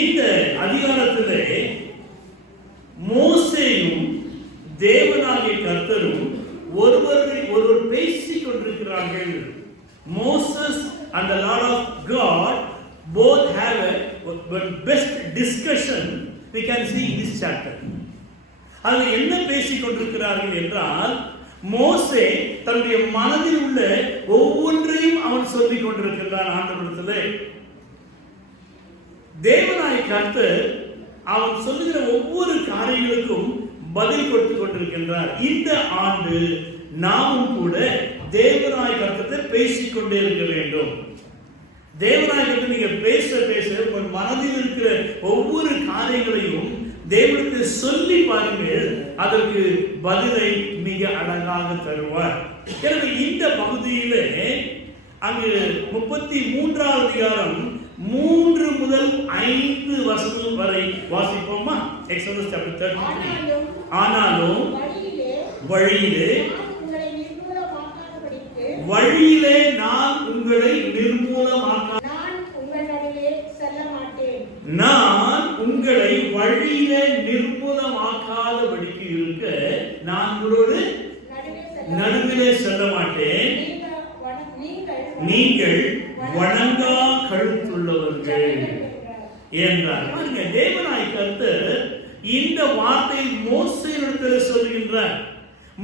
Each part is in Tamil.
இந்த அதிகாரத்திலே மோசேயும் தேவனாகிய கர்த்தரும் ஒருவர் பேசிக் கொண்டிருக்கிறார்கள். Moses and the Lord of God both have a best discussion we can see in this chapter. அது என்ன பேசிக் கொண்டிருக்கிறார்கள் என்றால், மோசே தன்னுடைய மனதில் உள்ள ஒவ்வொன்றையும் அவன் சொல்லிக் கொண்டிருக்கிறான் ஆண்டவரிடத்திலே. தேவனாகிய கர்த்தர் அவன் சொல்லுகிற ஒவ்வொரு காரியங்களுக்கும் பதில் கொடுத்து கொண்டிருக்கின்றார். இந்த ஆண்டு நாமும் கூட தேவனாகிய கர்த்தரை பேசிக்கொண்டே இருக்க வேண்டும். தேவனாகிய கர்த்தர் நீங்க பேச பேச உங்கள் மனதில் இருக்கிற ஒவ்வொரு காரியங்களையும் தேவனுக்கு சொல்லி பாருங்கள், அதற்கு பதிலை மிக அழகாக தருவார். எனவே இந்த பகுதியிலே அங்கு 33வது அதிகாரம் 3 முதல் 5 வசனம் வரை வாசிப்போமா? Exodus chapter 33. ஆனாலும் வழியிலே நான் உங்களை நிர்மூலமாக்க நான் உங்களை வழியிலே நிர்மூலமாக்காதபடிக்கு இருக்க நான் உங்களோடு நடுவிலே செல்ல மாட்டேன். நீங்கள் வணங்கா கழுத்துள்ளவர்கள் என்றார். தேவனாகிய கர்த்தர் இந்த வார்த்தை மோசேயிடத்தில் சொல்கின்றார்.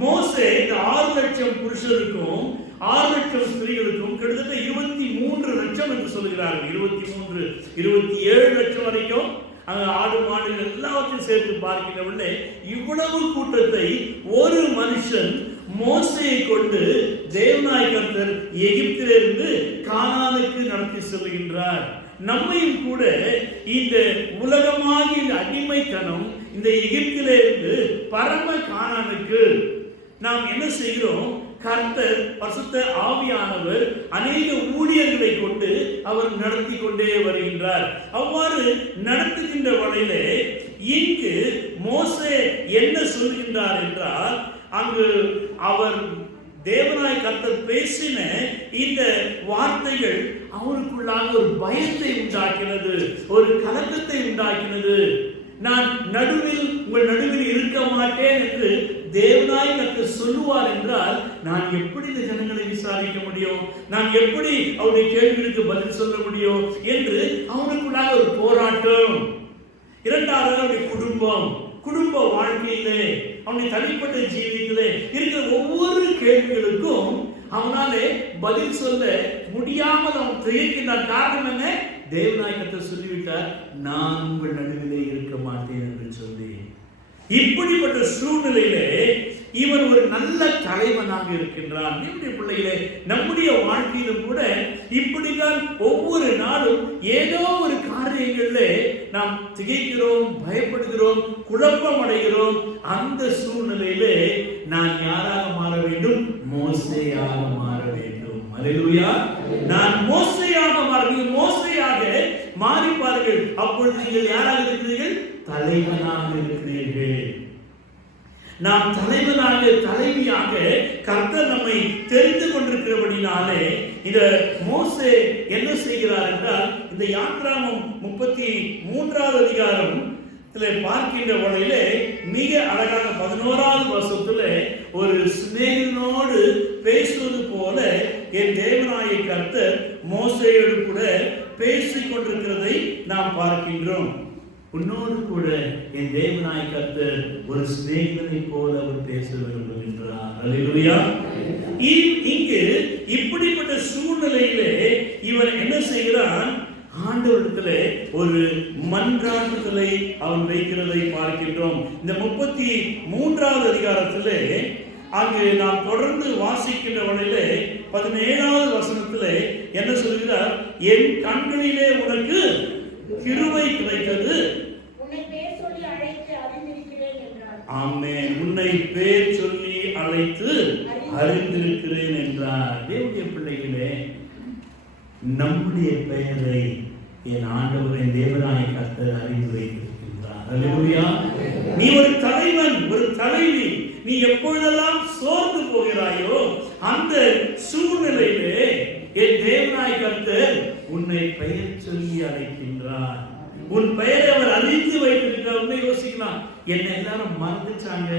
மோசே இந்த 6 லட்சம் புருஷருக்கும் 6 லட்சம் ஸ்திரீகளுக்கும் கிட்டத்தட்ட 23 லட்சம் என்று சொல்கிறார்கள். 23, 27 லட்சம் வரைக்கும் அங்க ஆடு மாடுகள் எல்லாத்தையும் சேர்த்து பார்க்கிறவர்களே, இவ்வளவு கூட்டத்தை ஒரு மனுஷன் மோசேயை கொண்டு தேவனாகிய கர்த்தர் எகிப்திலிருந்து கானானுக்கு நடத்தி செல்கின்றார். நம்மையும் கூட இந்த உலகமாகிய அடிமைத்தனம், இந்த எகிப்திலிருந்து பரம கானானுக்கு நாம் என்ன செய்கிறோம்? கர்த்தர் பரிசுத்த ஆவியானவர் அநேக ஊழியர்களை கொண்டு அவர் நடத்தி கொண்டே வருகின்றார். அவ்வாறு நடத்துகின்ற வகையிலே இங்கு மோசே என்ன சொல்கின்றார் என்றால், அங்கு அவர் தேவனாகிய கர்த்தர் பேசின இந்த வார்த்தைகள் அவருக்குள்ளாக ஒரு பயத்தை உண்டாக்கினது, ஒரு கலக்கத்தை உண்டாக்கினது. நான் உங்கள் நடுவில் இருக்க மாட்டேன் என்று தேவனாகிய கர்த்தர் சொல்லுவார் என்றால், நான் எப்படி இந்த ஜனங்களை விசாரிக்க முடியும்? நான் எப்படி அவருடைய கேள்விகளுக்கு பதில் சொல்ல முடியும் என்று அவனுக்குள்ளாக ஒரு போராட்டம். இரண்டாவது அவருடைய குடும்ப வாழ்க்கையிலே, அவனுடைய தனிப்பட்ட ஜீவியத்திலே இருக்கிற ஒவ்வொரு கேள்விகளுக்கும் அவனாலே பதில் சொல்ல முடியாமல் அவன் திகைக்கின்றான். காரணம் என்ன? தேவனாகிய கர்த்தர் சொல்லிவிட்டார், நான் உங்கள் நடுவிலே இருக்க மாட்டேன் என்று சொல்லி. இப்படிப்பட்ட சூழ்நிலையிலே இவன் ஒரு நல்ல தலைவனாக இருக்கின்றான். நம்முடைய பிள்ளைகளே, நம்முடைய வாழ்க்கையிலும் கூட இப்படிதான் ஒவ்வொரு நாளும் ஏதோ ஒரு காரியங்களிலே நாம் திகைக்கிறோம், பயப்படுகிறோம், குழப்பம் அடைகிறோம். அந்த சூழ்நிலையிலே நான் யாராக மாற வேண்டும்? மோசேயாக மாற வேண்டும். அல்லேலூயா. நான் மோசேயாக மாற வேண்டும். மோசேயாக மாறிப்பார்கள். அப்பொழுது நீங்கள் யாராக இருக்கிறீர்கள்? தலைவனாக இருக்கிறீர்கள். நாம் தலைவனாக, தலைவியாக கர்த்தர் நம்மை தெரிந்து கொண்டிருக்கிறபடினாலே இந்த மோசே என்ன செய்கிறார் என்றால், இந்த யாத்ராமம் 33வது அதிகாரம் பார்க்கின்ற வகையிலே மிக அழகாக 11வது வசனத்திலே ஒரு சிநேகிதனோடு பேசுவது போல என் தேவனாகிய கர்த்தர் மோசேயோடு கூட பேசிக் கொண்டிருக்கிறதை நாம் பார்க்கின்றோம். உன்னோடு கூட என் தேவனாகிய கர்த்தர் ஒரு சிநேகிதனை போல அவர் பேச விரும்புகின்றார். அல்லேலூயா. இங்கு இப்படிப்பட்ட சூழ்நிலையிலே இவன் என்ன செய்கிறான்? ஆண்டவரிடத்திலே ஒரு மன்றாட்டுதலை அவன் வைக்கிறதை பார்க்கின்றோம். இந்த 33வது அதிகாரத்திலே அங்கு நாம் தொடர்ந்து வாசிக்கின்ற வகையிலே 17வது வசனத்திலே என்ன சொல்கிறார்? என் கண்களிலே உனக்கு கிருபை கிடைத்தது. ஆமென். உன்னை பேர் சொல்லி அழைத்து அறிந்திருக்கிறேன் என்றார். தேவனுடைய பிள்ளைகளே, நம்முடைய பெயரை என் ஆண்டவர், என் தேவனாகிய கர்த்தர் அறிந்து வைத்திருக்கின்றார். அல்லேலூயா. நீ ஒரு தலைவன், ஒரு தலைவி. நீ எப்பொழுதெல்லாம் சோர்ந்து போகிறாயோ அந்த சூழ்நிலையிலே என் தேவனாகிய கர்த்தர் உன்னை பெயர் சொல்லி அழைக்கின்றார். உன் பெயரை அவர் அறிந்து வைத்திருக்கிறார். யோசிக்கலாம், என்ன எல்லாரும் மறந்துச்சாங்க,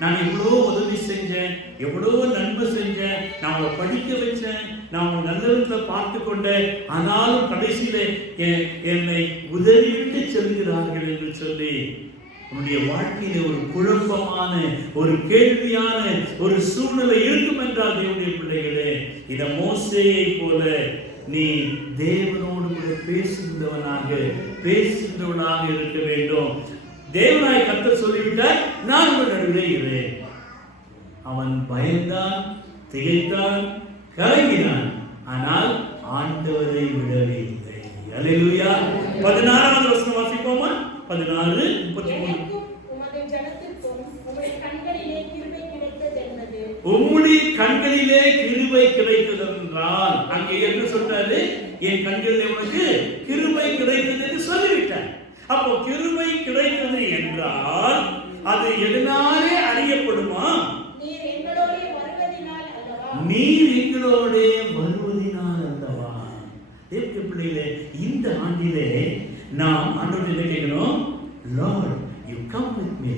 நான் எவ்வளோ உதவி செஞ்சேன், எவ்வளோ நன்மை செஞ்சேன், நான் அவளை படிக்க வச்சேன், நான் அவளை நல்ல விதத்தில் பார்த்து கொண்டேன், ஆனாலும் கடைசியில என்னை உதவிவிட்டு செல்கிறார்கள் என்று சொல்லி உன்னுடைய வாழ்க்கையில ஒரு குழப்பமான, ஒரு கேள்வியான ஒரு சூழ்நிலை இருக்கும் என்றால் தேவனுடைய பிள்ளைகளே, இந்த மோசேயை போல நீ தேவனோடு கூட பேசுகின்றவனாக இருக்க வேண்டும். தேவனாய் கர்த்தர் சொல்லிவிட்டார், நான் உங்கள் நடுவே இருக்கிறேன். அவன் பயந்தான், திகைத்தான், கலங்கினான், ஆனால் ஆண்டவரை விடவே இல்லை. அல்லேலூயா. 16வது வசனம் வாசிப்போமா? 16:33. உம்முடைய கண்களிலே கிருபை கிடைத்தது என்றால், அங்கே என்ன சொல்றாரு? என் கண்களிலே உனக்கு கிருபை கிடைத்தது என்று சொல்லிவிட்டார். அப்போ கிருபை கிடைத்தது என்றால் அது எதனாலே அறியப்படுமா? நீர் எங்களோட வருவதினால் அல்லவா. தேவ பிள்ளைகளே, இந்த ஆண்டிலே நாம் ஆண்டவரை கேட்கிறோம், Lord you come with me.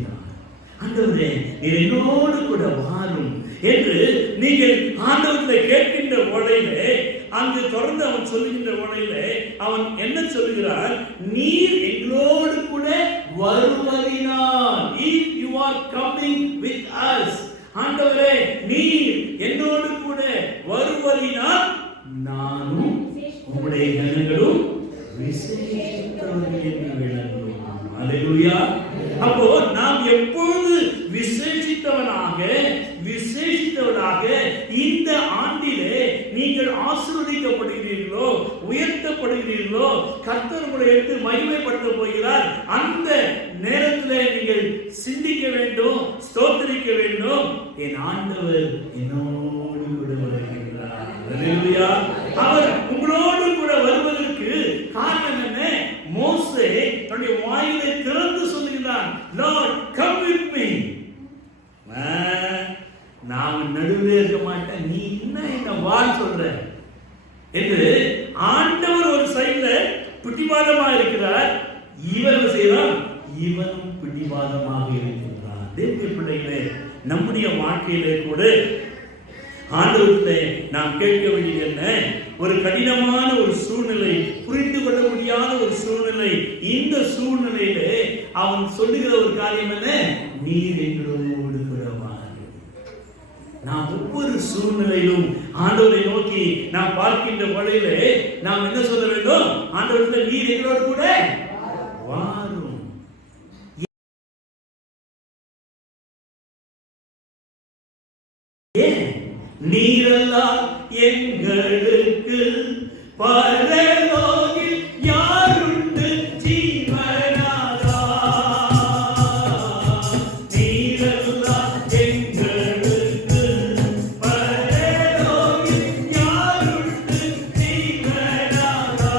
ஆண்டவரே நீர் என்னோடு கூட வாரும் என்று நீங்கள் ஆண்டவரை கேட்கின்ற வேளையிலே, அங்கு தொடர்ந்து அவன் சொல்லுகின்ற வேளையிலே அவன் என்ன சொல்லுகிறான்? நீர் எங்களோடு கூட வருவதினால், if you are coming with us, ஆண்டவரே நீர் என்னோடு கூட வருவதினால் நானும் உம்முடைய ஜனங்களும் விசேஷித்தவர்கள் என்று விளங்குவோம். அல்லேலூயா. அப்போ நாம் எப்பொழுது விசேஷித்தவனாக இந்த ஆண்டிலே நீங்கள் ஆசீர்வதிக்கப்படுகிறீர்களோ, உயர்த்தப்படுகிறீர்களோ, கர்த்தர் உங்களை எடுத்து மகிமைப்படுத்த போகிறார், அந்த நேரத்திலே நீங்கள் சிந்திக்க வேண்டும், ஸ்தோத்திரிக்க வேண்டும், என் ஆண்டவர் என்னோடு கூட வருகிறார். அல்லேலூயா. அவர் உங்களோடு கூட வருவதற்கு காரணம் என்ன? மோசே தன்னுடைய வாயிலை திறந்து சொல்லுகிறான், லார்ட் கம் வித் மீ. நான் நடுவே இருக்க மாட்டேன், நீ என்ன வான்னு சொல்ற என்று ஆண்டவர் ஒரு சைடுல பிடிவாதமா இருக்கிறார். இவன் செய்யறான், இவனும் பிடிவாதமாக இருக்கின்றான். தேவ பிள்ளைகளே, நம்முடைய வாழ்க்கையிலே கூட ஆண்டவரே நாம் கேட்க வேண்டியது என்ன? ஒரு கடினமான ஒரு சூழ்நிலை, புரிந்து கொள்ள முடியாத ஒரு சூழ்நிலை. இந்த சூழ்நிலையிலே அவன் சொல்லுகிற ஒரு காரியம் என்ன? நீர் எங்களோடு கூட வாரும். நாம் ஒவ்வொரு சூழ்நிலையிலும் ஆண்டவரை நோக்கி நாம் பார்க்கின்ற வேளையிலே நாம் என்ன சொல்ல வேண்டும்? ஆண்டவரே நீர் எங்களோடு கூட வாரும். நீரெல்லாம் எங்களுக்கு பரலோகில் யாருண்டு ஜீவனாதா. நீரெல்லாம் எங்களுக்கு பரலோகில் யாருண்டு ஜீவனாதா.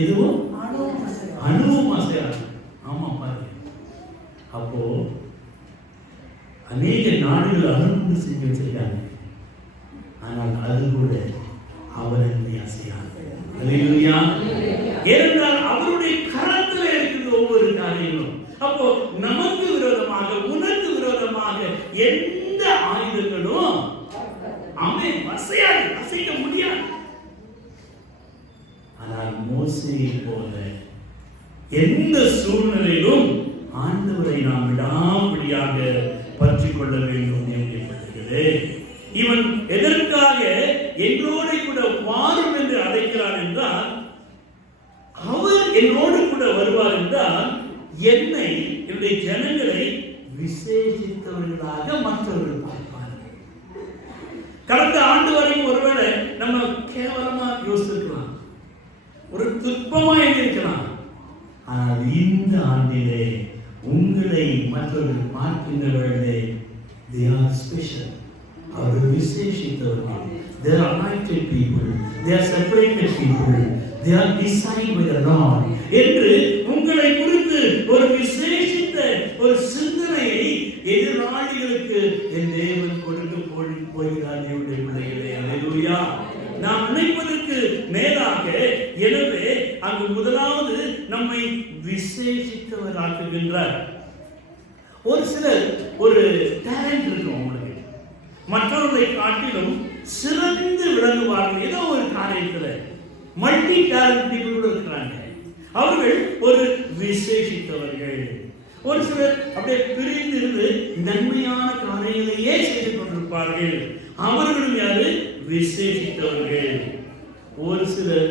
எதுவும் அனுபவமா செய்யறாங்க. ஆமா பாருங்க, அப்போ அநேக நாடுகள் அனுபவம் செஞ்சு வச்சிருக்காங்க, ஆனால் அது கூட அவரை அசையாது. அல்லேலூயா. ஏனென்றால் அவருடைய கரத்தில் இருக்குது ஒவ்வொரு காரியம். ஆயுதம். அப்போ நமக்கு விரோதமாக, உனக்கு விரோதமாக எந்த ஆயுதங்களும் அவன் அசைக்க முடியாது. ஆனால் மோசேயை போல எந்த சூழ்நிலையிலும் ஆண்டவரை நாம் விடாமடியாக பற்றிக் கொள்ள வேண்டும் என்று இவன் எதற்காக எங்களோட கூட வாரும் என்று அழைக்கிறான் என்றால், அவர் என்னோடு கூட வருவார் என்றால் என்னை, என்னுடைய ஜனங்களை விசேஷித்தவர்களாக மற்றவர்கள் பார்ப்பார்கள். கடந்த ஆண்டு வரைக்கும் ஒருவேளை நம்ம கேவலமா யோசிக்கலாம், ஒரு துன்பமா இருக்கலாம். ஆனால் இந்த ஆண்டிலே உங்களை மற்றவர்கள் பார்க்கின்ற வேளை they are special. அவர்கள் விசேஷித்தவர்கள். They are anointed people. They are separated people. They are designed by the Lord. என்று உங்களை குறித்து ஒரு விசேஷித்த ஒரு சிந்தனையை எதிராளிகளுக்கு என் தேவன் கொடுக்க போகிறார். தேவனுடைய பிள்ளைகளே, அல்லேலூயா. நாம் நினைப்பதற்கு மேலாக, எனவே அங்கு முதலாவது நம்மை விசேஷித்தவராக்குகின்றார். ஒரு சிலர் ஒரு டேலண்ட் இருக்கும், அவங்களுக்கு மற்றவர்களை காட்டிலும் சிறந்து விளங்குவார்கள் ஏதோ ஒரு காரியத்தில். மல்டி டேலண்ட் பீப்புள் இருக்கிறாங்க, அவர்கள் ஒரு விசேஷித்தவர்கள். ஒரு சிலர் அப்படியே பிரிந்து இருந்து நன்மையான காரியங்களையே செய்து கொண்டிருப்பார்கள், அவர்களும் யாரு? விசேஷித்தவர்கள். ஒரு சிலர்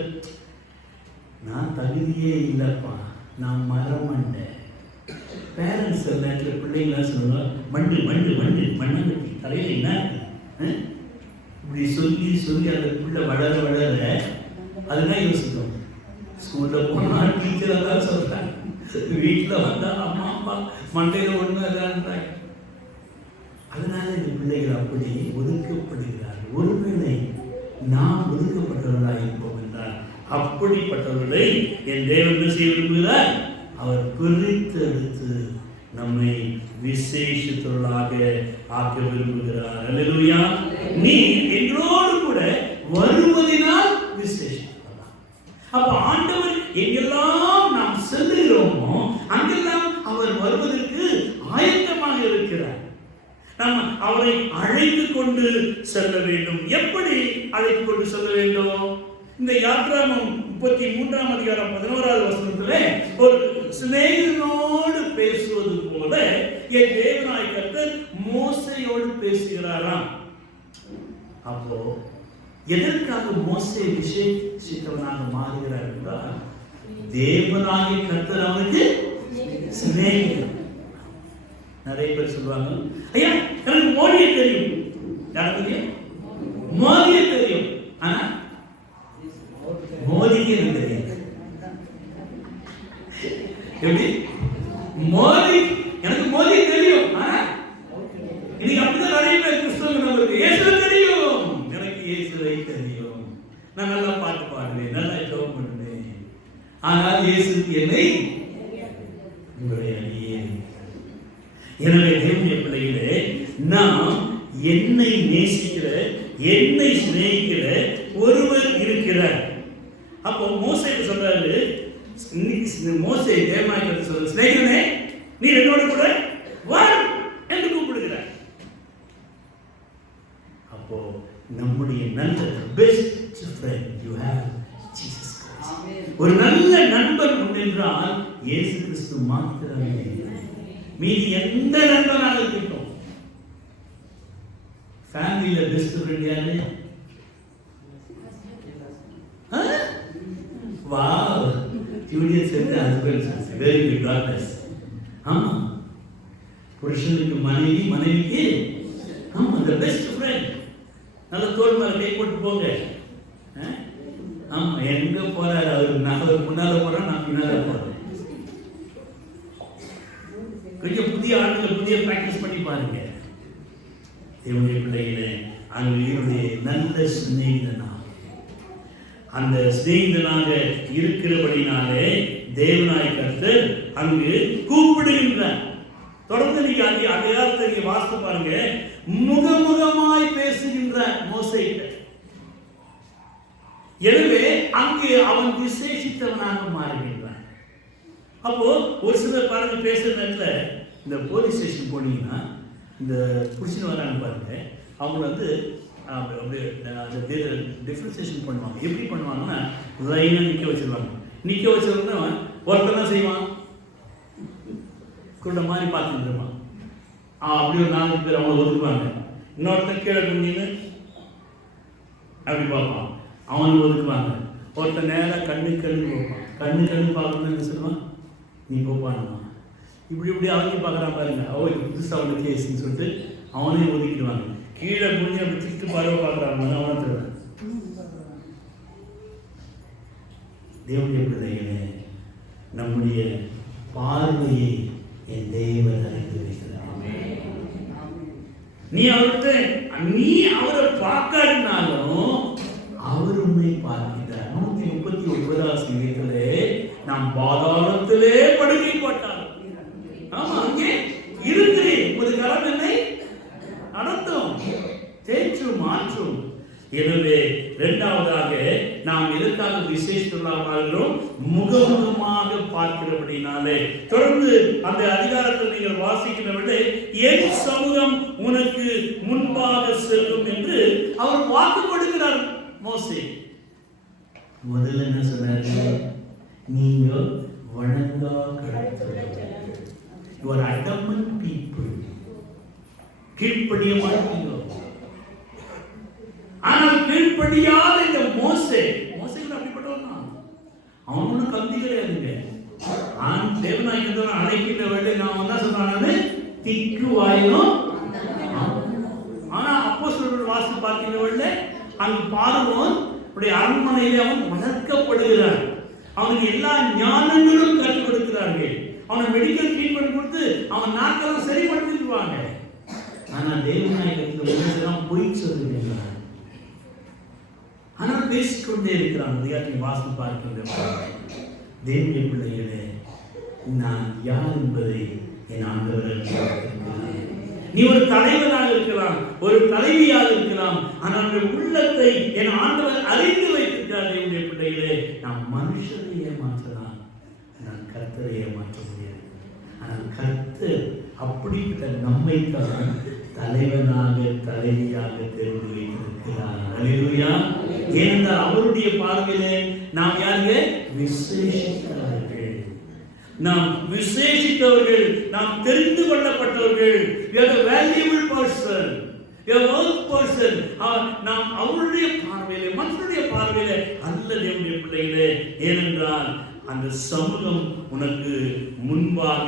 நான் தகுதியே இல்லப்பா, நான் மரமண்ட. பேரண்ட்ஸ் நேரத்தில் பிள்ளைங்களா சொல்லுவாங்க, மண்டு மண்டு மண்டு மண்ணங்கட்டி தலையில என்ன இப்படி சொல்லி சொல்லி அந்த பிள்ளை வளர வளர அதுதான் யோசிக்கும். ஸ்கூல்ல போனா டீச்சரை தான் சொல்றாங்க, வீட்டில் வந்தா அம்மா அப்பா மண்டையில ஒண்ணு அதான்றாங்க. அதனால இந்த பிள்ளைகள் அப்படி ஒதுக்கப்படுகிறார்கள். ஒருவேளை நாம் ஒதுக்கப்பட்டவர்களாக இருப்போம் என்றால் அப்படிப்பட்டவர்களை என் தேவன் செய்ய விரும்புகிறார். அவர் பிரித்தெடுத்து நம்மை விசேஷத்தவர்களாக ஆக்க விரும்புகிறார். அல்லேலூயா. நீ எங்களோடு கூட வருவதினால் விசேஷித்தவர்களா. அப்ப ஆண்டவர் எங்கெல்லாம் நாம் செல்லுகிறோமோ அங்கெல்லாம் அவர் வருவதற்கு ஆயத்தமாக இருக்கிறார். நாம் அவரை அழைத்து கொண்டு செல்ல வேண்டும். எப்படி அழைத்து கொண்டு செல்ல வேண்டும்? இந்த யாத்ராகமம் 33ஆம் அதிகாரம் 11வது வசனத்திலே ஒரு சிநேகிதனோடு பேசுவது போல என் தேவனாகிய கர்த்தர் மோசேயோடு பேசுகிறாராம். அப்போ எதற்காக மோசே விசேஷித்தவனாக மாறுகிறார் என்றால், தேவனாகிய கர்த்தர் அவனுக்கு சிநேகிதன். நிறைய பேர் சொல்லுவாங்க, ஐயா எனக்கு மோடியை தெரியும். யாருக்கு தெரியும்? மோடியை தெரியும். ஆனா மோடிக்கு எனக்கு தெரியும். எப்படி? மோடி, எனக்கு மோடி தெரியும். ஆனா இன்னைக்கு அப்படிதான் நிறைய பேர் கிறிஸ்தவங்க நம்மளுக்கு இயேசுவை தெரியும், எனக்கு இயேசுவை தெரியும், நான் நல்லா பாட்டு பாடுவேன், நல்லா ஜெபம் பண்ணுவேன், ஆனால் இயேசுக்கு என்னை உங்களுடைய அடியே. எனவே தேவனுடைய பிள்ளைகளே, நாம் என்னை நேசிக்கிற, என்னை சிநேகிக்கிற ஒருவர் இருக்கிறார். அப்போ மோசேக்கு சொல்றாரு, மோசே தேவனாகிய சொல்ற, சிநேகிதனே நீ என்னோட கூட வா என்று கூப்பிடுகிறார். அப்போ நம்முடைய நல்ல best friend you have Jesus Christ. ஒரு நல்ல நண்பன் உண்டென்றால் இயேசு கிறிஸ்து மாத்திரமே. மீதி எந்த நண்பனாக இருக்கட்டும். ஃபேமிலியில பெஸ்ட் ஃப்ரெண்ட் யாரு? வாவ், ஜூலியஸ் என்ற husband, very good, God bless. ஆமா, புருஷனுக்கு மனைவி, மனைவிக்கு ஆமா the பெஸ்ட் ஃப்ரெண்ட். நல்ல தோள் மேல கை போட்டு போங்க. ஆமா, எங்க போறாரு அவரு? நான் முன்னால போறேன், நான் பின்னால போறேன். கொஞ்சம் புதிய ஆட்கள் புதிய பிராக்டிஸ் பண்ணி பாருங்க. தேவனுடைய பிள்ளைகளே, அங்கே நல்ல சிநேகிதனா, அந்த சிநேகிதனாக இருக்கிறபடினாலே தேவனாகிய கர்த்தர் அங்கு கூப்பிடுகின்றார். தொடர்ந்து நீங்க அதிகாரத்தை நீங்க வாசித்து பாருங்க. முகமுகமாய் பேசுகின்றார் மோசேக்கு. எனவே அங்கு அவன் விசேஷித்தவனாக மாறுகின்றான். அப்போ ஒரு சிலர் பாருங்க பேசுற நேரத்துல இந்த போலீஸ் ஸ்டேஷன் போனீங்கன்னா இந்த புடிச்சுன்னு வராங்க பாருங்க, அவங்க வந்து டிஃபரன்சியேஷன் பண்ணுவாங்க. எப்படி பண்ணுவாங்கன்னா லைனா நிக்க வச்சிருவாங்க. நிக்க வச்சிருந்தா ஒருத்தர் தான் செய்வான், குருட மாதிரி பார்த்துட்டு இருப்பான். அப்படி ஒரு 4 பேர் அவங்கள ஒதுக்குவாங்க. இன்னொருத்தன் கீழே குனின்னு அப்படி பார்ப்பான், அவனை ஒதுக்குவாங்க. ஒருத்தன் நேராக கண்ணு பார்ப்பான். கண்ணு பார்க்கணும்னு என்ன சொல்லுவான், நீ போப்பானுவான். இப்படி அவங்க பார்க்குறான் பாருங்க, இது புதுசாக அவனை கேஸ்ன்னு சொல்லிட்டு அவனையும் ஒதுக்கிடுவாங்க. கீழே குனிஞ்சு அப்படி திட்டு பார்வை பார்க்குறாங்க, அவனை தருவான். தேவனுடைய பிள்ளைகளே, நம்முடைய பார்வையை என் தேவன் அறிந்து வைக்கிறார். நீ அவரை பார்க்காட்டினாலும் அவர் உன்னை பார்க்கிறார். 139 சங்கீதத்திலே நாம் பாதாளத்திலே படுக்கை போட்டார். ஆமா, அங்கே இருக்கிறேன், ஒரு கரம் என்னை நடத்தும், தேற்றும், மாற்றும். எனவே இரண்டாவதாக நாம் எதற்காக விசேஷித்துள்ளார்களோ முகமுகமாக பார்க்கிறபடினாலே, தொடர்ந்து அந்த அதிகாரத்தில் நீங்கள் வாசிக்கிறவர்களே, என் சமூகம் உனக்கு முன்பாக செல்லும் என்று அவர் வாக்கு கொடுக்கிறார் மோசே. முதல்ல என்ன சொன்னாரு, நீங்க வணங்கா adamant people, கீழ்ப்படிய மாட்டீங்க. ஆனால் கீழ்ப்படியாத இந்த மோசேகள் அப்படிப்பட்டவன் தான். அவனும் கம்பி கிடையாதுங்க. தேவனாய் அழைக்கின்ற வேலை நான் என்ன சொன்னானு திக்கு வாயிலும். ஆனா அப்போஸ்தலர்கள் வாசி பார்க்கின்ற வேலை அங்கு பார்வோன் அரண்மனையிலே அவன் வளர்க்கப்படுகிறான். அவனுக்கு எல்லா ஞானங்களும் கற்றுக் கொடுக்கிறார்கள். அவனை மெடிக்கல் ட்ரீட்மெண்ட் கொடுத்து அவன் நாட்களும் சரிப்படுத்திடுவாங்க. ஆனா தேவநாயகத்தில் போய் சொல்லுகிறான். ஆனால் பேசிக்கொண்டே இருக்கிறான். அதிகாரத்தை வாசி பார்க்கின்ற தேவனுடைய பிள்ளைகளே, நான் யார் என்பதை என் ஆண்டவர். நீ ஒரு தலைவனாக இருக்கலாம், ஒரு தலைவியாக இருக்கலாம், ஆனால் உள்ளத்தை என் ஆண்டவர் அறிந்து வைத்திருக்கிறார். தேவனுடைய பிள்ளைகளே, நாம் மனுஷரை ஏமாற்றலாம், நான் கர்த்தரை ஏமாற்ற முடியாது. ஆனால் கர்த்தர் அப்படிப்பட்ட நம்மை தான் தலைவனாக தலைவியாக தெரிந்து வைத்திருக்கிறார். அல்லேலூயா. ஏனென்றால் அவருடைய பார்வையிலே நாம் யாருங்க? விசேஷித்தவர்கள். நாம் விசேஷித்தவர்கள், நாம் தெரிந்து கொள்ளப்பட்டவர்கள். we are the valuable person, we are worth person. நாம் அவருடைய பார்வையிலே, மற்றவருடைய பார்வையிலே அல்ல தேவனுடைய பிள்ளைகளே. ஏனென்றால் அந்த சமூகம் உனக்கு முன்பாக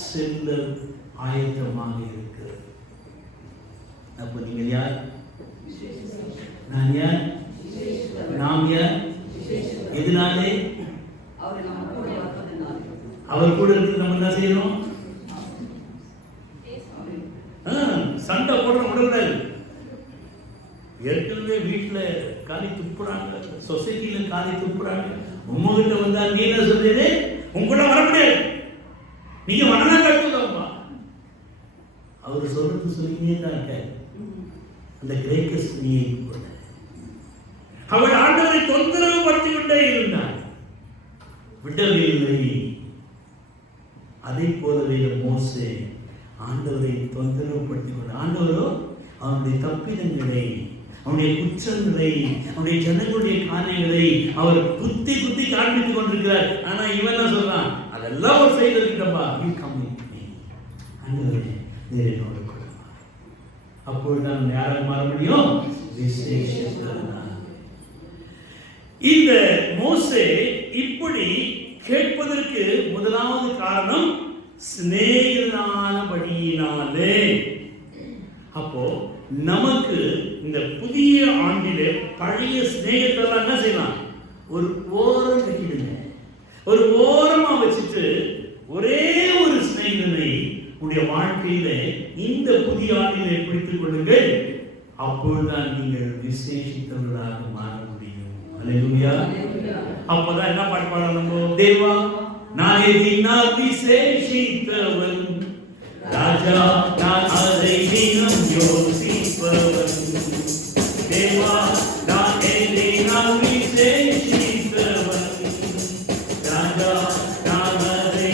செல்ல ஆயத்தமாக இருக்கிறது. அப்போ நீங்கள் யார்? நான் யார்? நாம் யார்? எதனாலே? அவர் கூட இருந்து நம்ம என்ன செய்யணும்? சண்டை போடுற விடக்கூடாது. ஏற்கனவே வீட்டுல காலி துப்புறாங்க, சொசைட்டில காலி துப்புறாங்க. உங்ககிட்ட வந்தா நீ என்ன சொல்றது? உங்ககிட்ட வர முடியாது, நீங்க வரணா கட்டுதாப்பா. அவர் சொல்றது சொல்லிக்கிட்டே தான் இருக்க. அந்த கிரேக்க ஸ்திரீயை போல அவள் ஆண்டவரை தொந்தரவு படுத்தி கொண்டே இருந்தார், விடவில்லை. அதை போலவே மோசே ஆண்டவரை தொந்தரவு படுத்தி கொண்டார். ஆண்டவரோ அவனுடைய தப்பிதங்களை, அவனுடைய குற்றங்களை, அவனுடைய ஜனங்களுடைய காரியங்களை அவர் குத்தி குத்தி காண்பித்துக் கொண்டிருக்கிறார். ஆனா இவன் என்ன சொல்றான்? அதெல்லாம் ஒரு சைடு இருக்கட்டப்பா, ஆண்டவரே என்னோட கொடுமா. அப்பொழுதுதான் யாராக மாற முடியும்? விசேஷித்தவனாக. இந்த மோசே இப்படி கேட்பதற்கு முதலாவது காரணம் சிநேகிதனானபடியினாலே. அப்போ நமக்கு இந்த புதிய ஆண்டிலே பழைய சிநேகத்தெல்லாம் என்ன செய்யலாம்? ஒரு ஓரம் கட்டிடுங்க, ஒரு ஓரமா வச்சுட்டு ஒரே ஒரு சிநேகிதனை உங்களுடைய வாழ்க்கையில இந்த புதிய ஆண்டிலே பிடித்துக் கொள்ளுங்கள். அப்பொழுதுதான் நீங்கள் விசேஷித்தவர்களாக மாற முடியும். அல்லேலூயா. அப்பதான் என்ன பாட்டு பாடணும்? தேவா நான் எதினால் விசேஷித்தவன், ராஜா நான் அதை தினம் யோசிப்பவன். தேவா நான் எதினால் விசேஷித்தவன், ராஜா நான் அதை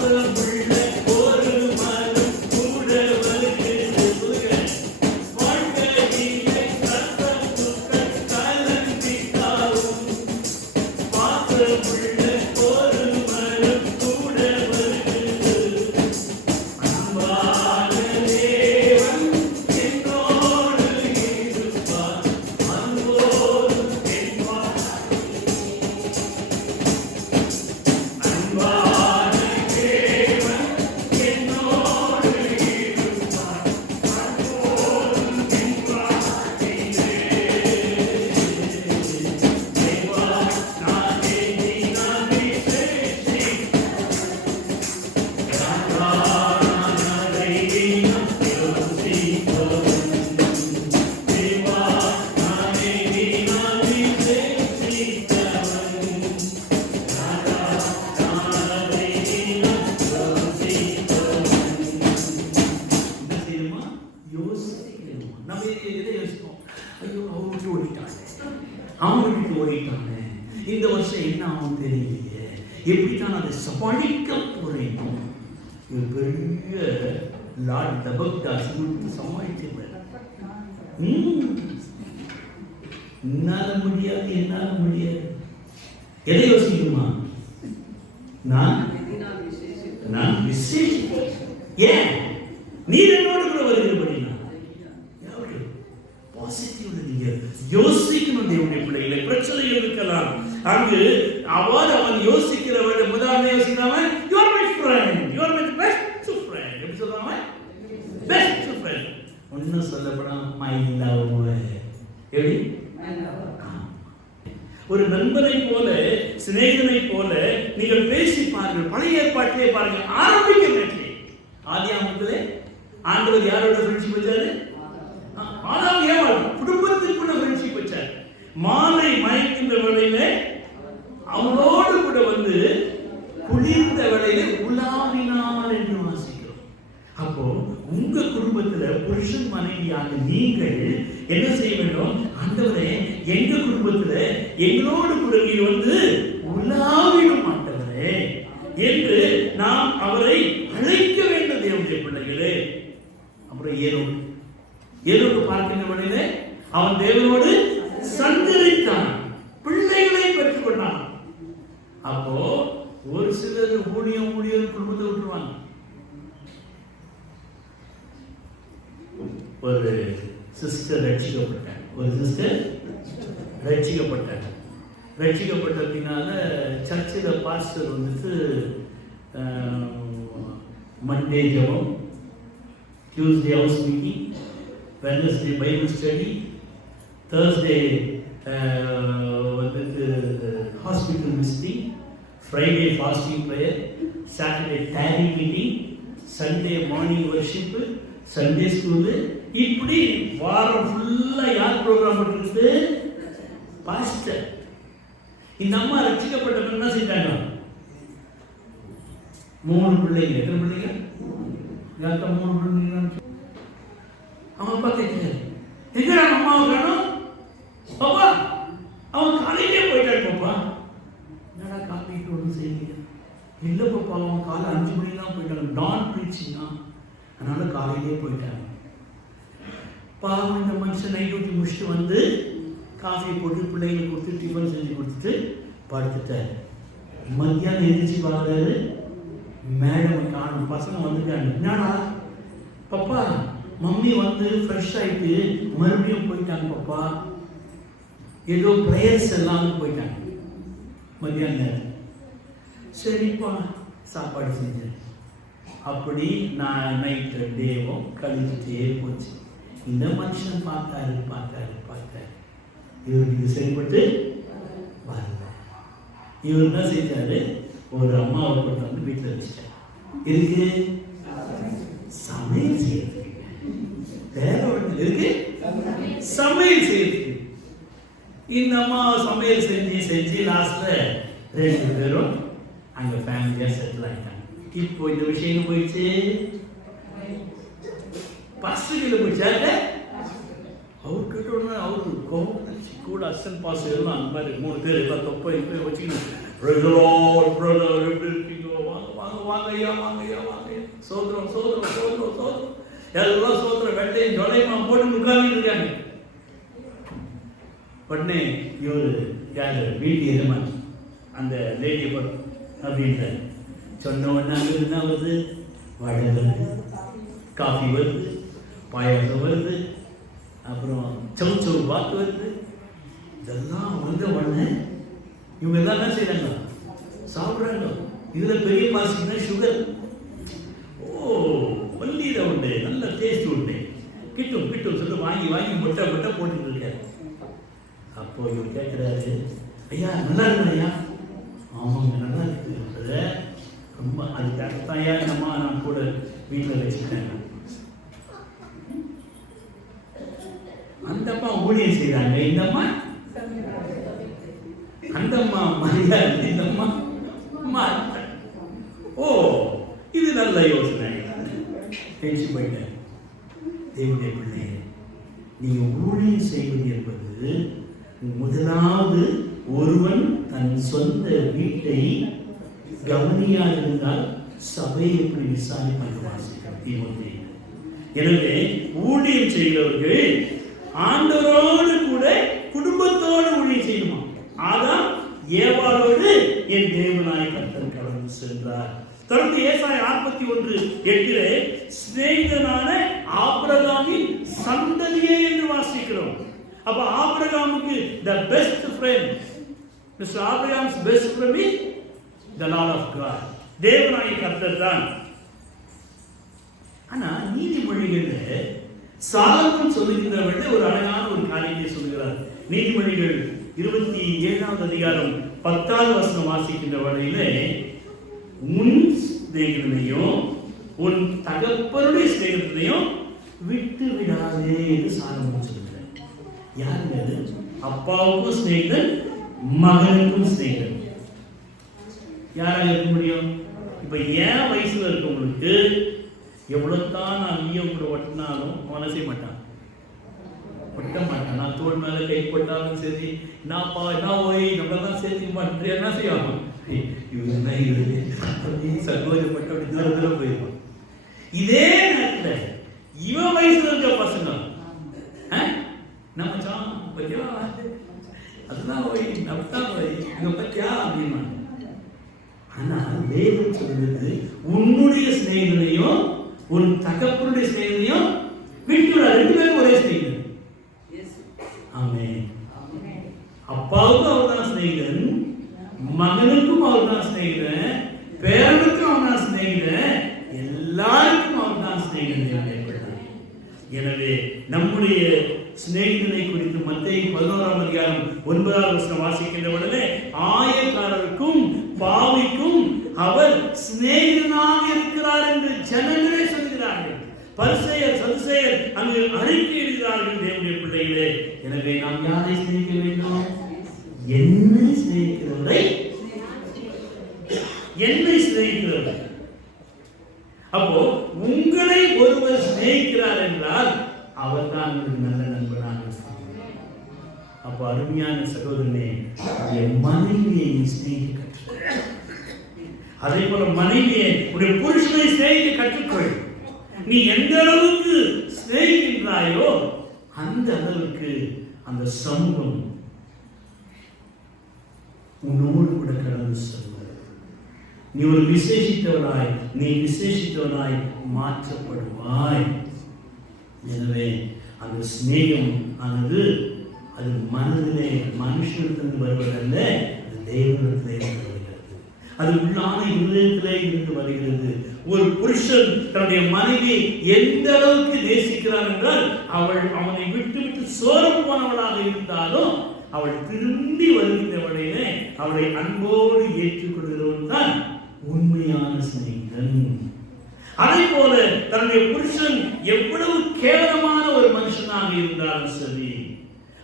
பாசமுள்ள ஒரு மனம் கூட வருகிறது. வாழ்க்கையிலே கஷ்டம் துக்கம் கலந்திட்டாலும் பாசமுள்ள ஒரு மனம் கூட வருகிறது. அன்பான தேவன் என்னோடு இருப்பார், அன்போடும் என்பார். அன்பான தேவன் என்னோடு இருப்பார், அன்போடும் என்பார். தேவா நானே நீ விசேஷி ராஜானதை நீனம் யோசிப்பவன். தேவா நானே நீனம் விசேஷித்தவன். ராஜானதை நீனம் யோசிப்பவன். என்ன செய்யணுமா? யோசிக்கணுமா? நம்ம எதை யோசிப்போம்? ஐயோ அவன் விட்டு ஓடிட்டானே, அவன் விட்டு ஓடிட்டானே, இந்த வருஷம் என்ன ஆகும் தெரியலையே, எப்படித்தான் அதை சமாளிக்க போறேனோ. இது பெரிய லார்ட் தபக்தாஸ் கொடுத்து சமாளிச்சிருப்பார். என்னால முடியாது, என்னால முடியாது. எதை யோசிக்கணுமா? நான் விசேஷிப்பேன். ஏன்? நீர் என்னோடு கூட வருகிறபடினா பாசிட்டிவ்ல நீங்க யோசிக்கணும். தேவனுடைய பிள்ளைகளை பிரச்சனைகள் இருக்கலாம், அங்கு அவர் அவன் யோசிக்கிறவன் முதல்ல யோசிக்கிறவன் you are my friend, you are my best friend. எப்படி சொல்றாங்க? best friend. ஒன்னும் சொல்லப்படாம my love. எப்படி? ஒரு நண்பனை போல, சிநேகிதனை போல நீங்கள் பேசி பாருங்கள். பழைய ஏற்பாட்டிலே பாருங்க, ஆரம்பிக்க நேரத்திலே ஆதியாகமத்திலே ஆண்டவர் யாரோட ஃப்ரெண்ட்ஷிப் வச்சாரு? ஆதாம் ஏவாள் குடும்பத்திற்குள்ள ஃப்ரெண்ட்ஷிப் வச்சார். மாலை மயக்கின்ற வேளையிலே அவனோடு கூட வந்து குளிர்ந்த வேளையிலே உலாவினார் என்று வாசிக்கிறோம். அப்போ உங்க குடும்பத்துல புருஷன் மனைவியாக நீங்கள் என்ன செய்ய வேண்டும்? ஆண்டவரே, எங்க குடும்பத்துல எங்களோடு கூட நீர் வந்து உலாவிடும் ஆண்டவரே என்று நாம் அவரை அழைக்க வேண்டும். தேவனுடைய பிள்ளைகளே, அப்புறம் ஏனோக்கு பார்க்கின்ற வழியிலே அவன் தேவனோடு சஞ்சரித்தான், பிள்ளைகளை பெற்றுக் கொண்டான். அப்போ ஒரு சிலர் ஊழியம் குடும்பத்தை விட்டுருவாங்க. ஒரு சிஸ்டர் ரட்சிக்கப்பட்டாங்க. ரட்சிக்கப்பட்டதுனால சர்ச்சில் பாஸ்டர் வந்துட்டு மண்டே ஜெபம், Tuesday house meeting, Wednesday Bible study, Thursday வந்துட்டு hospital visiting, Friday fasting prayer, Saturday tarry meeting, Sunday morning worship, Sunday school. இப்படி வாரம் ஃபுல்லா யார் ப்ரோக்ராம் இருக்குது? பாஸ்டர். இந்த அம்மா ரட்சிக்கப்பட்ட என்ன செஞ்சாங்க? 3 பிள்ளைங்க. எத்தனை பிள்ளைங்க? 3 பிள்ளைங்க. அவன் அப்பா கேட்கிறாரு, எங்க அம்மாவை காணோம்? பாப்பா அவன் காலையிலே போயிட்டாரு. பாப்பா என்னடா காப்பிட்டு ஒன்றும் செய்யல. இல்லை பாப்பா, அவன் காலை 5 மணிலாம் போயிட்டாங்க. டான் ப்ரீச்சிங் தான், அதனால காலையிலே போயிட்டாங்க. பாவம், இந்த மனுஷன் நைட் ஊற்றி முடிச்சுட்டு வந்து காஃபி போட்டு பிள்ளைங்களுக்கு கொடுத்து டிஃபன் செஞ்சு கொடுத்துட்டு படுத்துட்டாரு. மத்தியானம் எந்திரிச்சு பார்க்குறாரு, மேடம் காணும், பசங்க வந்துட்டாங்க. என்னடா பாப்பா, மம்மி வந்து ஃப்ரெஷ் ஆகிட்டு மறுபடியும் போயிட்டாங்க பாப்பா, ஏதோ ப்ரேயர்ஸ் எல்லாம் போயிட்டாங்க மத்தியான நேரம். சரிப்பா, சாப்பாடு செஞ்சேன். அப்படி நான் நைட்டு டேவும் கழிச்சுட்டே போச்சு. இந்த மனுஷன் பார்த்தாரு, இவருக்கு இது சரிப்பட்டு வரல. இவர் என்ன செஞ்சாரு? ஒரு அம்மாவை கொண்டு வந்து வீட்டில் வச்சுட்டார். இருக்கு சமையல் செய்யறதுக்கு, வேற ஒன்று இருக்கு சமையல் செய்யறதுக்கு. இந்த அம்மா சமையல் செஞ்சு லாஸ்ட்ல 2 பேரும் அங்க ஃபேமிலியா செட்டில் ஆயிட்டாங்க. இப்போ இந்த விஷயம் போயிடுச்சு, பாஸ்டர்கிட்ட போயிடுச்சு. அவர்கிட்ட ஒன்று அவரு கோபம் கூட அசன் பாஸ் எல்லாம் அந்த மாதிரி 3 பேர் எல்லாம் தொப்பை இப்போ வச்சுக்கணும். எப்படி இருக்கீங்க? வாங்க ஐயா, சோதரம் எல்லாம் சோதரம் வெட்டையும் ஜொலையுமா போட்டு உட்கார்ந்து இருக்காங்க. உடனே இவர் யாரு வீட்டு எஜமான் அந்த லேடி அப்படின்ற சொன்ன உடனே அங்கே என்ன வருது, வடை வருது, காஃபி வருது, பாயாசம் வருது, அப்புறம் சவுச்சவு பாத்து வருது. இதெல்லாம் வந்த உடனே இவங்க எல்லாம் என்ன செய்யறாங்க, சாப்பிட்றாங்க. இதுல பெரிய பாசிங்கன்னா சுகர். ஓ வள்ளியில உண்டு, நல்ல டேஸ்ட் உண்டு, கிட்டும் கிட்டும் சொல்லி வாங்கி வாங்கி மொட்டை மொட்டை போட்டுட்டு இருக்காரு. அப்போ இவர் கேட்கிறாரு, ஐயா நல்லா இருக்கு ஐயா. ஆமாங்க நல்லா இருக்கு, ரொம்ப அதுக்காகத்தான் ஐயா என்னம்மா நான் கூட வீட்டில் வச்சுட்டேன். அந்த அம்மா ஊழியம் செய்யறாங்க, இந்த அம்மா அந்த அம்மா மரியாதை, இந்த அம்மா ஓ இது நல்ல யோசனை பேச்சு போயிட்டேன். தேவனுடைய பிள்ளை, நீங்க ஊழியம் செய்வது என்பது முதலாவது ஒருவன் தன் சொந்த வீட்டை கவனியாதிருந்தால் சபையை எப்படி விசாரிப்பாங்க வாசிக்கிறோம். எனவே ஊழியம் செய்கிறவர்கள் ஆண்டவரோடு கூட குடும்பத்தோடு ஊழியம் செய்யணுமா. அதான் ஏவாளோடு என் தேவனாய் கர்த்தர் கடந்து சென்றார். தொடர்ந்து ஏசாயா 41:8 சிநேகிதனான ஆபிரகாமின் சந்ததியே என்று வாசிக்கிறோம். அப்ப ஆபிரகாமுக்கு the best friend, Mr. Abraham's best friend is the Lord of God, தேவனாகிய கர்த்தர் தான். ஆனா நீதிமொழிகள்ல சாலமோன் சொல்லுகின்றவர்களே ஒரு அழகான ஒரு காரியத்தை சொல்கிறார். நீதிமொழிகள் 27வது அதிகாரம் 10வது வசனம் வாசிக்கின்ற வரையிலே, உன் சிநேகிதனையும் உன் தகப்பனுடைய சிநேகிதனையும் விட்டு விடாதே என்று சாலமோன் சொல்கிறார். யாருங்க? அப்பாவுக்கும் சிநேகிதன், மகனுக்கும் சிநேகிதன். யாராக இருக்க முடியும்? இப்ப ஏன் வயசுல இருக்கவங்களுக்கு எவ்வளவுதான் நான் நீயும் கூட ஒட்டினாலும் அவனை செய்ய மாட்டான், ஒட்ட மாட்டான். நான் தோல் மேல கை போட்டாலும் சரி, நான் ஓய் நம்மளாம் சேர்த்து மாட்டேன் என்ன செய்வாங்க, இவங்க என்ன இருக்கு அப்படின்னு சந்தோஷப்பட்டு அப்படி தூர தூரம் போயிருவான். இதே நேரத்தில் இவன் வயசுல இருக்க பசங்க நம்ம சான் பத்தியா அதுதான் போய் நப்தான் போய் இங்க பத்தியா அப்படின்னா. ஆனா வேதம் சொல்றது உன்னுடைய சிநேகிதனையும் உன் தகப்பனுடைய சிநேகிதனையும் விட்டு, ரெண்டு பேரும் ஒரே சிநேகிதன். ஆமென். அப்பாவுக்கும் அவர் தான் சிநேகிதன், மகனுக்கும் அவர் தான் சிநேகிதன், பேரனுக்கும் அவர் தான் சிநேகிதன், எல்லாருக்கும் அவர் தான் சிநேகிதன். எனவே நம்முடைய சிநேகிதனை குறித்து மத்தேயு 11ஆம் அதிகாரம் 9வது வசனம் வாசிக்கின்ற உடனே, ஆயக்காரருக்கும் பாவிக்கும் அவர் சிநேகிதனாக இருக்கிறார் என்று ஜனங்களே சொல்கிறார்கள். பரிசேயர் சதுசேயர் அங்கு அறிக்கை எழுதுகிறார்கள். தேவனுடைய பிள்ளைகளே, எனவே நாம் யாரை சிநேகிக்க வேண்டும்? என்னை சிநேகிக்கிறவரை, என்னை சிநேகிக்கிறவரை. அப்போ உங்களை ஒருவர் சிநேகிக்கிறார் என்றால் அவர் தான் உங்களுக்கு நல்ல நண்பனாக இருப்பார். அப்போ அருமையான சகோதரனே, என் மனைவியை நீ சிநேகிக்க கற்றுக்கொள். அதே போல மனைவியை உடைய புருஷனை சிநேகிக்க கற்றுக்கொள். நீ எந்த அளவுக்கு சிநேகிக்கின்றாயோ அந்த அளவுக்கு அந்த சமூகம் உன்னோடு கூட கடந்து செல்வார். நீ ஒரு விசேஷித்தவனாய், நீ விசேஷித்தவனாய் மாற்றப்படுவாய். எனவே அந்த சிநேகம் ஆனது அது மனதிலே மனுஷனிடத்திலிருந்து வருவதல்ல, அது தேவனிடத்திலே வருகிறது. அது உள்ளான இருதயத்திலே இருந்து வருகிறது. ஒரு புருஷன் தன்னுடைய மனைவியை எந்த அளவுக்கு நேசிக்கிறான் என்றால், அவள் அவனை விட்டு விட்டு சோரம் போனவளாக இருந்தாலும் அவள் திரும்பி வருகின்றவளையே அவளை அன்போடு ஏற்றுக்கொள்கிறவன் தான் உண்மையான சிநேகிதன். அதே போல தன்னுடைய புருஷன் எவ்வளவு கேவலமான ஒரு மனுஷனாக இருந்தாலும் சரி,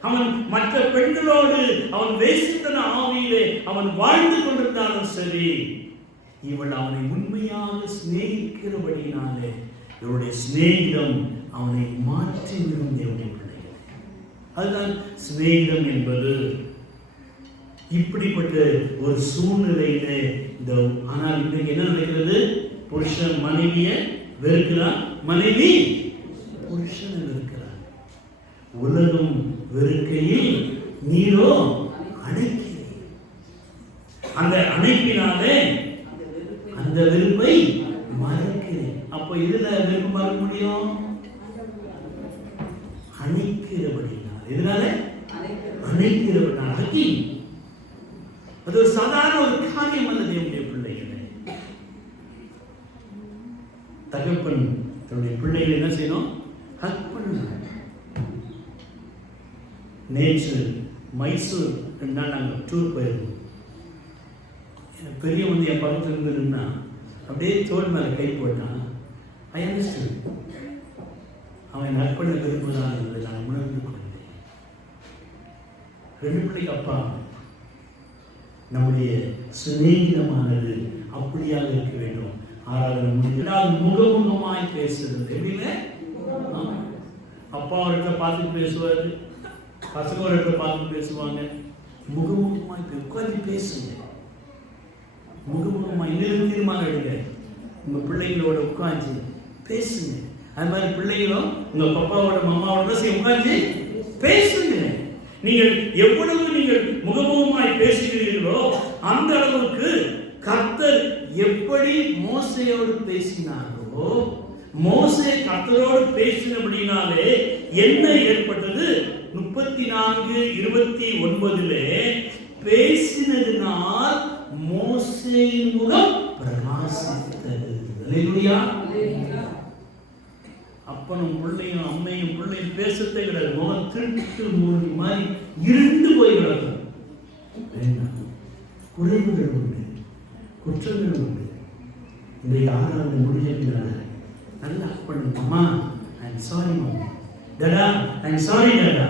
அவன் மற்ற பெண்களோடு அவன் வேசித்தன ஆவியிலே அவன் வாழ்ந்து கொண்டிருந்தாலும் சரி, இவள் அவனை உண்மையாக சிநேகிக்கிறபடியினாலே இவருடைய சிநேகிதம் அவனை மாற்றிவிடும். தேவனுடைய பிள்ளைகள், அதுதான் சிநேகிதம் என்பது. இப்படிப்பட்ட ஒரு சூழ்நிலையிலே ஆனால் இன்றைக்கு என்ன நடக்கிறது? புருஷன் மனைவியை வெறுக்கிறான், மனைவி புருஷனை வெறுக்கிறான். உலகம் வெறுக்கையில் நீரோ அணைக்கிறீர். அந்த அணைப்பினாலே அந்த வெறுப்பை மறக்கிறேன். அப்ப இதுல வெறுப்பு மறக்க முடியும்? அணைக்கிறபடினால். இதனால அணைக்கிறபடினால். அது ஒரு சாதாரண ஒரு காரியம் அல்ல தேவனுடைய பிள்ளைகளை. தகப்பன் தன்னுடைய பிள்ளைகளை என்ன செய்யணும்? ஹக் பண்ணணும். நேற்று மைசூர் 2 நாள் நாங்கள் டூர் போயிருந்தோம். பெரிய வந்து என் பக்கத்தில் இருந்ததுன்னா அப்படியே தோல் மேலே கை போட்டான். I understand. அவன் நற்பண்ண விரும்புதான் என்பதை நான் உணர்ந்து கொண்டேன். 2 பிள்ளைக்கு அப்பா நம்முடைய சுநேகிதமானது அப்படியாக இருக்க வேண்டும். ஆராதனை முடிந்தால் முகமுகமாய் பேசுறது. எப்படிங்க? அப்பா ஒரு இடத்துல பார்த்துட்டு பேசுவார், பசங்க ஒரு இடத்துல பார்த்துட்டு பேசுவாங்க. முகமுகமாய் உட்காந்து பேசுங்க. முகமுகமாய் இன்னும் தீர்மானம் எடுங்க. உங்க பிள்ளைங்களோட உட்காந்து பேசுங்க. அது மாதிரி பிள்ளைகளும் உங்க பப்பாவோட மாமாவோட உட்காந்து பேசுங்க. நீங்கள் எவ்வளவு நீங்கள் முகமுகமாய் பேசுகிறீர்களோ அந்த அளவுக்கு கர்த்தர் எப்படி மோசேயோடு பேசினாரோ, மோசே கர்த்தரோடு பேசினபடினாலே என்ன ஏற்பட்டது? 34:29 பேசினதினால் மோசேயின் முகம் பிரகாசித்தது. அல்லேலூயா. அப்பனும் பிள்ளையும் அம்மையும் பிள்ளையும் பேசத்தை கிடையாது. முகம் திருட்டு மூழ்கி மாதிரி இருந்து போய் கிடக்கும். குறைவுகள் உண்டு, குற்றங்கள் உண்டு. இந்த 6வது முடிஞ்சதுனால நல்லா அப்பன் அம்மா ஐம் சாரி மாமா, டடா ஐம் சாரி டடா.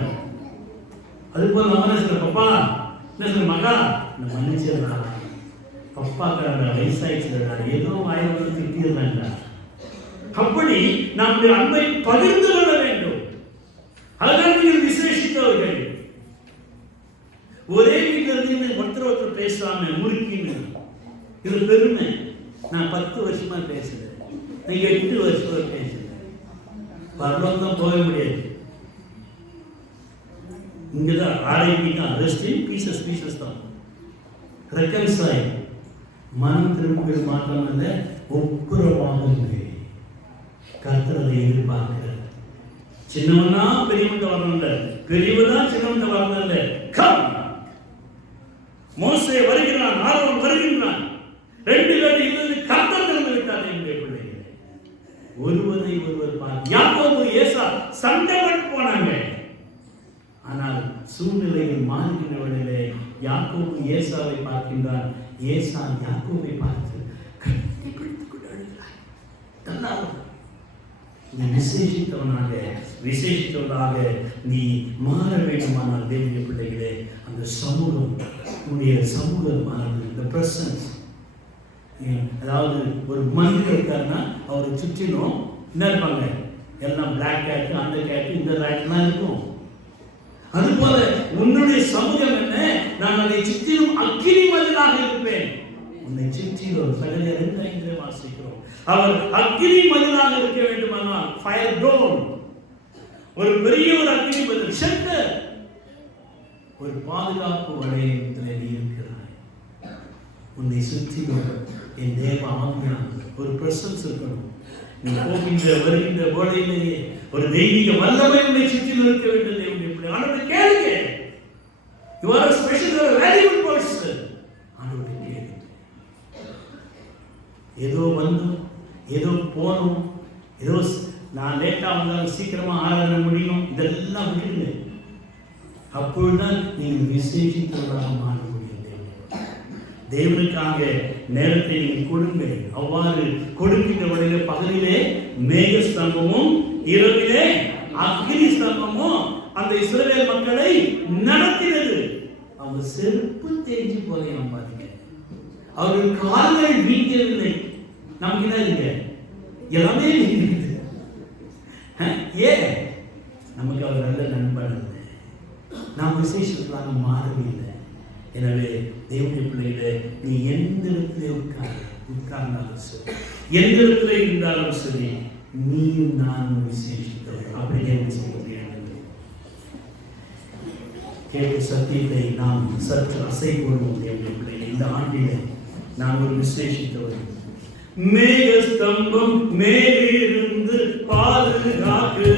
அது போல மகன சொல்ல பப்பா, என்ன சொல்ல மகா இந்த மன்னிச்சிடா, பப்பா கடா வயசாயிடுச்சுடா, ஏதோ வாயில திட்டிடுறாங்கடா. அப்படி நம்முடைய அன்பை பகிர்ந்து கொள்ள வேண்டும். அதனால் நீங்கள் விசேஷித்தவர்கள். ஒரே வீட்டில் இருந்து ஒருத்தர் பேசாம முறுக்கின்னு இது பெருமை. நான் 10 வருஷமா பேசுறேன், நான் 8 வருஷமா பேசுறேன். பரலோகம் போக முடியாது. இங்கதான் ஆர்ஐபி தான், ரெஸ்டிங் பீசஸ் தான். ரெக்கன்சைல், மனம் திரும்புகள் மாற்றம் அல்ல, ஒப்புரவாகுங்கள். கர்த்தர் அதை எதிர்பார்க்கிறார். சின்னவனா பெரியவன்ட்ட வரணும்ல, பெரியவனா சின்னவன்ட்ட வரணும்ல. கம், மோசே வருகிறான், ஆரோன் வருகின்றான். 2 பேரும் இருந்தது கர்த்தர் திறந்து விட்டார். என்னுடைய பிள்ளைகளே, ஒருவரை ஒருவர் பார்த்து யாக்கோபு ஏசா சண்டை போட்டு போனாங்க. ஆனால் சூழ்நிலையில் மாறுகின்ற வழியிலே யாக்கோபு ஏசாவை பார்க்கின்றார், ஏசா யாக்கோபை பார்த்து கட்டி பிடித்துக் கொண்டு அழுகிறார். நீ விசேஷித்தவனாக நீ மாற வேண்டுமானால் தேவனுடைய பிள்ளைகளே, அந்த சமூகம் உன்னுடைய சமூகம் மாறுது. இந்த பிரசன்ஸ், அதாவது ஒரு மனிதர் இருக்காருன்னா அவரை சுற்றிலும் என்ன இருப்பாங்க? எல்லாம் பிளாக் கேட்டு, அந்த கேட்டு, இந்த கேட்லாம் இருக்கும். அதுபோல உன்னுடைய சமூகம் என்ன? நான் அதை சுற்றிலும் அக்கினி மதிலாக இருப்பேன். உன்னை சுற்றிலும் சகல 2:5 வாசிக்கிறோம். அவர் அக்கினி மதிலாக இருக்க வேண்டுமானால் ஃபயர் டோம், ஒரு பெரிய ஒரு அக்கினி மதில், ஷெல்டர், ஒரு பாதுகாப்பு வளையத்தில் நீ இருக்கிறாய். உன்னை சுற்றிலும் என் தேவ ஆவியானவர் ஒரு பிரசன்ஸ் இருக்கணும். நீ போகின்ற வருகின்ற வேளையிலேயே ஒரு தெய்வீக வல்லமை உன்னை சுற்றிலும் இருக்க வேண்டும். தேவனுடைய பிள்ளை ஆண்டவரை கேளுங்க. You are a special, valuable person. ஆண்டவரை கேளுங்க. ஏதோ வந்தோம், ஏதோ போனோம், ஏதோ நான் லேட்டா வந்தாலும் சீக்கிரமா ஆராதனை முடியும், இதெல்லாம் விடுங்க. அப்பொழுதுதான் நீங்கள் விசேஷித்தவர்களாக மாற முடியும். தேவனுக்காக நேரத்தை நீங்கள் கொடுங்கள். அவ்வாறு கொடுக்கின்ற வழியிலே பகலிலே மேக ஸ்தம்பமும் இரவிலே அக்னி ஸ்தம்பமும் அந்த இஸ்ரவேல் மக்களை நடத்தினது. அவங்க செருப்பு தேய்ச்சி போதையாம் பாருங்க. அவர்கள் கால்கள் வீங்கவில்லை. நமக்கு என்ன இருக்கு? எல்லாமே இருக்குது. ஏன்? நமக்கு அவர் நல்ல நண்பன் அல்ல, நாம் விசேஷத்துக்காக மாறவில்லை. எனவே தேவனுடைய பிள்ளைகளே, நீ எந்த இடத்திலே உட்கார், உட்கார்ந்தாலும் சரி, எந்த இடத்துல இருந்தாலும் சரி, நீயும் நானும் விசேஷித்தவர். அப்படியே செய்ய முடியாது. கேட்ட சத்தியத்தை நாம் சற்று அசை போடுவோம். இந்த ஆண்டிலே நான் ஒரு விசேஷித்தவர். மேக ஸ்தம்பம் மேலிருந்து பாதுகாக்கு